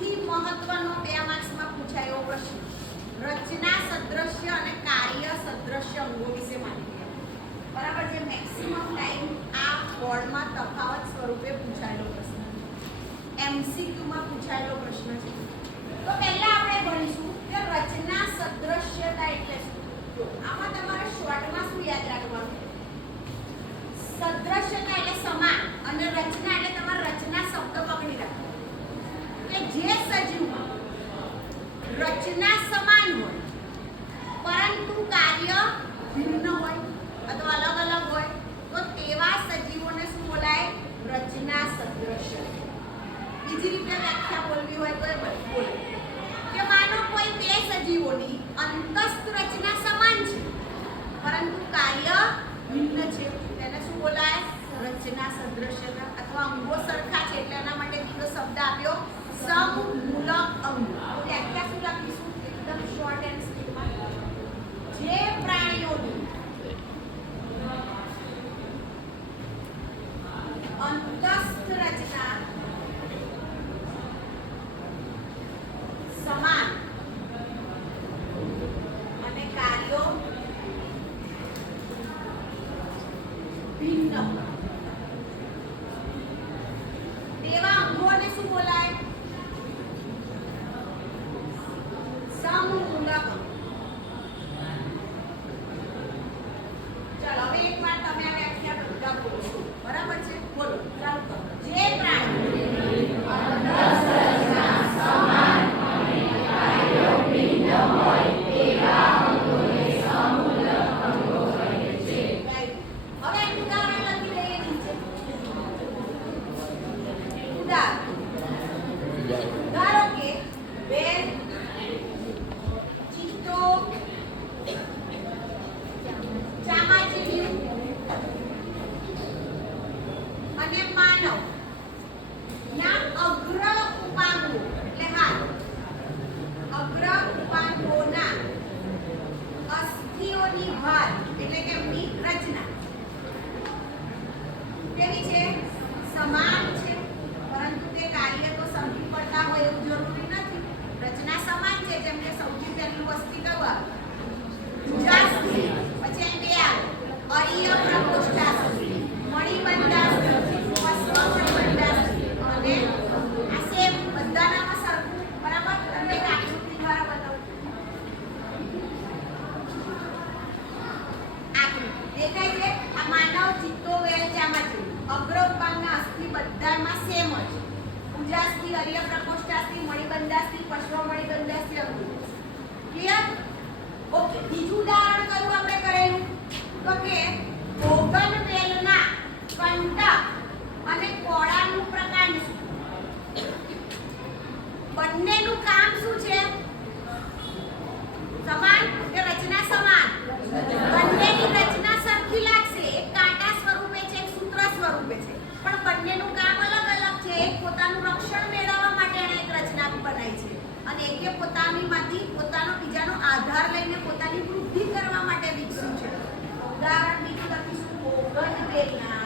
સૌથી મહત્વનો 2 માર્ક્સમાં પૂછાયો પ્રશ્ન રચના સદ્રશ્ય અને કાર્ય સદ્રશ્ય અંગો વિશે માહિતી આપો. બરાબર છે. મેક્સિમમ ટાઈમ આ બોર્ડમાં તફાવત સ્વરૂપે પૂછાયેલો પ્રશ્ન છે, MCQ માં પૂછાયેલો પ્રશ્ન છે. તો પહેલા આપણે ભણીશું કે રચના સદ્રશ્યતા એટલે શું. આમાં તમારે શોર્ટમાં શું યાદ રાખવાનું? સદ્રશ્યતા એટલે સમાન અને રચના એટલે તમારે રચના શબ્દ પકડી રાખવાનો કે જે સજીવમાં રચના સમાન હોય પરંતુ કાર્ય ભિન્ન હોય અથવા અલગ અલગ હોય તો તેવા સજીવોને શું બોલાય? રચના સદ્રશ્ય. બીજી રીતે વ્યાખ્યા બોલવી હોય તો એ બોલે કે માનો કોઈ 2 સજીવોની અંતસ્થ રચના સમાન છે પરંતુ કાર્ય ભિન્ન છે, તેને શું બોલાય? રચના સદ્રશ્યતા. અથવા અંગો સરખા છે એટલે એના માટે બીજો શબ્દ આપ્યો સમમૂલક અંગ. વ્યાખ્યા શું લખીશું? એકદમ શોર્ટ એન્ડ સ્વીટમાં. જે પ્રાણીઓની અંતસ્થ રચના સમાન અને કાર્યો ભિન્ન તેવા અંગોને શું બોલાય? સમમૂલક. ચાલો હવે એકવાર તમે આ વ્યાખ્યા બધા બોલો. બરાબર છે? બોલો. ચાલો કરો. જે પ્રાણી અંતસ્થ રચના સમાન અને કાર્યો ભિન્ન હોય તેવા અંગોને સમમૂલક અંગો કહે છે. હવે એક ઉદાહરણ લખી લઈએ નીચે. ધારો કે બેલ, ચિત્તો, ચામાચીડિયું અને માનવ ના અગ્ર ઉપાંગો એટલે હાથ, અગ્ર ઉપાંગોના અસ્થિઓની ભાત એટલે કે એમની રચના કેવી છે? સમાન છે, પરંતુ તે કાર્ય તો સરખી પડતા હોય એવું જરૂરી નથી. રચના સમાન છે. જેમ કે સૌથી પહેલું વસ્તી કયું આવે? ભુજાસ્થિ. પછી અહીં 2 આવે અરીય પ્રકોષ્ઠાસ્થિ, મણિબંધાસ્થિ, પશ્ચમણિબંધાસ્થિ અને આ સેમ બધાનામાં સરખું. બરાબર? તમને એક આકૃતિ દ્વારા બતાવું. આકૃતિ દેખાય છે? આ માનવ, ચિત્તો, વેલ, ચામાચીડિયું અગ્ર ઉપાંગના અસ્થિ બધામાં સેમ જ. ભુજાસ્થિ, અરીય પ્રકોષ્ઠાસ્થિ, મણિબંધાસ્થિ, પશ્ચમણિબંધાસ્થિ અંગો. ક્લિયર? ઓકે. બીજું ઉદાહરણ કયું આપણે કરેલું? તો કે બોગનવેલના કંટક અને કોળાનું પ્રકાંડ શું? બંનેનું કામ શું છે? સમાન કે રચના સમાન? બંનેની રચના સરખી લાગશે. એક કાંટા સ્વરૂપે છે, એક સૂત્ર સ્વરૂપે છે, પણ બંનેનું કામ અલગ અલગ છે. એક પોતાનું રક્ષણ મેળવવા માટે એણે એક રચના બનાવી છે અને એકે પોતાનીમાંથી પોતાનો બીજાનો આધાર લઈને પોતાની વૃદ્ધિ કરવા માટે વિકસ્યું છે. ઉદાહરણ બીજું લખીશું બોગનવેલના